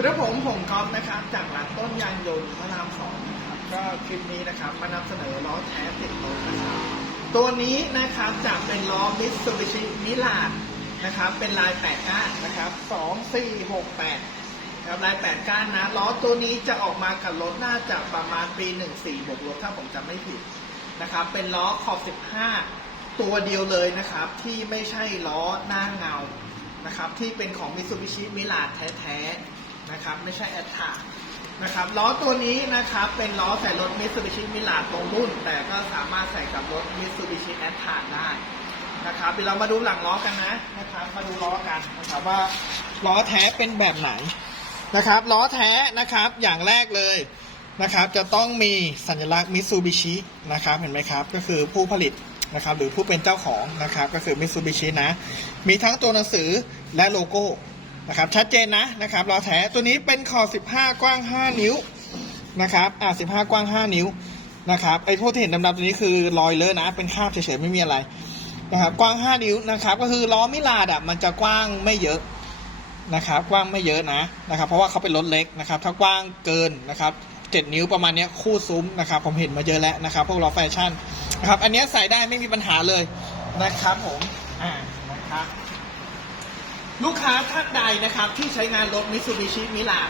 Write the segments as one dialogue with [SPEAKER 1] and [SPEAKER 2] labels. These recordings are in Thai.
[SPEAKER 1] วัสดีครับผมผมก๊อฟนะครับจากร้านต้นยางยนต์พระรามสองนะครับก็คลิปนี้นะครับมานำเสนอล้อแท้ติดรถนะครับตัวนี้นะครับจะเป็นล้อมิตซูบิชิมิลาดนะครับเป็นลายแปดก้านนะครับสองสี่หกแปดครับลายแปดก้านนะล้อตัวนี้จะออกมากับรถน่าจะประมาณปีหนึ่งสี่บวกลบถ้าผมจำไม่ผิดนะครับเป็นล้อขอบสิบห้าตัวเดียวเลยนะครับที่ไม่ใช่ล้อหน้าเงานะครับที่เป็นของ Mitsubishi m i r a แท้ๆ นะครับ ไม่ใช่แอตทานะครับล้อตัวนี้นะครับเป็นล้อใส่รถ Mitsubishi m i r a ตรงรุ่น แต่ก็สามารถใส่กับรถ Mitsubishi a t t a ได้นะครับเดี๋ยวเรามาดูหลังล้อกันนะนะครับ มาดูล้อกันนะครับว่าล้อแท้เป็นแบบไหนนะครับล้อแท้นะครับอย่างแรกเลยนะครับ จะต้องมีสัญลักษณ์ Mitsubishi นะครับเห็นไหมครับ ก็คือผู้ผลิตนะครับ หรือผู้เป็นเจ้าของนะครับ ก็คือ Mitsubishi นะ มีทั้งตัวหนังสือและโลโก้ นะครับ ชัดเจนนะนะครับล้อแท้ตัวนี้เป็นขอบ15 กว้าง 5 นิ้วนะครับอ่า15 กว้าง 5 นิ้วนะครับไอ้พวกที่เห็นดำๆตัวนี้คือรอยเลอะนะ เป็นคราบเฉยๆไม่มีอะไรนะครับกว้าง 5 นิ้วนะครับ ก็คือล้อมิลาดอะมันจะกว้างไม่เยอะนะครับ กว้างไม่เยอะนะนะครับ เพราะว่าเขาเป็นรถเล็กนะครับ ถ้ากว้างเกินนะครับ7นิ้วประมาณนี้คู่ซุ้มนะครับ ผมเห็นมาเยอะแล้วนะครับ พวกล้อแฟชั่นนะครับ อันนี้ใส่ได้ไม่มีปัญหาเลยนะครับผมอ่านะครับ ลูกค้าท่านใดนะครับที่ใช้งานรถ Mitsubishi m i r a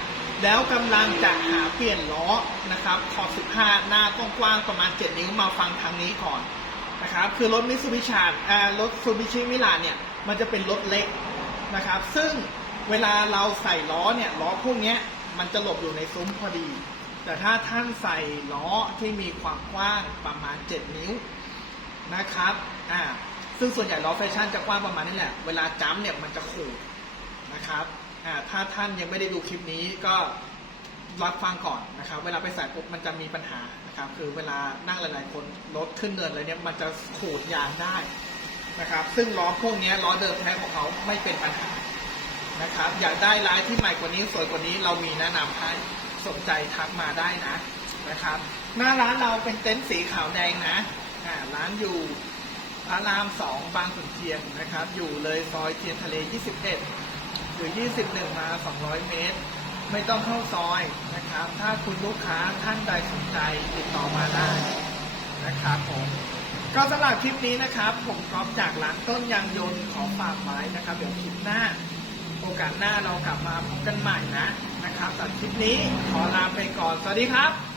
[SPEAKER 1] แล้วกำลังจะหาเปลี่ยนล้อนะครับขอบ 15 หน้ากว้างๆประมาณ 7 นิ้วมาฟังทางนี้ก่อนนะครับคือรถ Mitsubishi อ่ารถ Mitsubishi m i r a เนี่ยมันจะเป็นรถเล็กนะครับ ซึ่งเวลาเราใส่ล้อเนี่ยล้อพวกนี้มันจะหลบอยู่ในซุ้มพอดี แต่ถ้าท่านใส่ล้อที่มีความกว้างประมาณ 7 นิ้วนะครับอ่า ซึ่งส่วนใหญ่ล้อแฟชั่นจะกว้างประมาณนี้แหละ เวลาจัมเนี่ยมันจะขูดนะครับอ่าถ้าท่านยังไม่ได้ดูคลิปนี้ก็รับฟังก่อนนะครับ เวลาไปใส่ปุ๊บมันจะมีปัญหานะครับ คือเวลานั่งหลาย ๆ คนรถขึ้นเนินอะไรเนี่ยมันจะขูดยางได้นะครับ ซึ่งล้อพวกนี้ล้อเดิมแท้ของเขาไม่เป็นปัญหานะครับ อยากได้ร้ายที่ใหม่กว่านี้สวยกว่านี้เรามีแนะนำให้สนใจทักมาได้นะนะครับ หน้าร้านเราเป็นเต็นท์สีขาวแดงนะร้านอยู่ ระรามสองบางขุนเทียนนะครับ อยู่เลยซอยเทียนทะเล 21 หรือ 21 มา 200 เมตร ไม่ต้องเข้าซอยนะครับ ถ้าคุณลูกค้าท่านใดสนใจติดต่อมาได้นะครับผมก็สำหรับคลิปนี้นะครับ ผมก๊อฟจากร้านต้นยางยนต์ขอฝากไว้นะครับ เดี๋ยวคลิปหน้า โอกาสหน้าเรากลับมาพบกันใหม่นะนะครับสำหรับคลิปนี้ขอลาไปก่อน สวัสดีครับ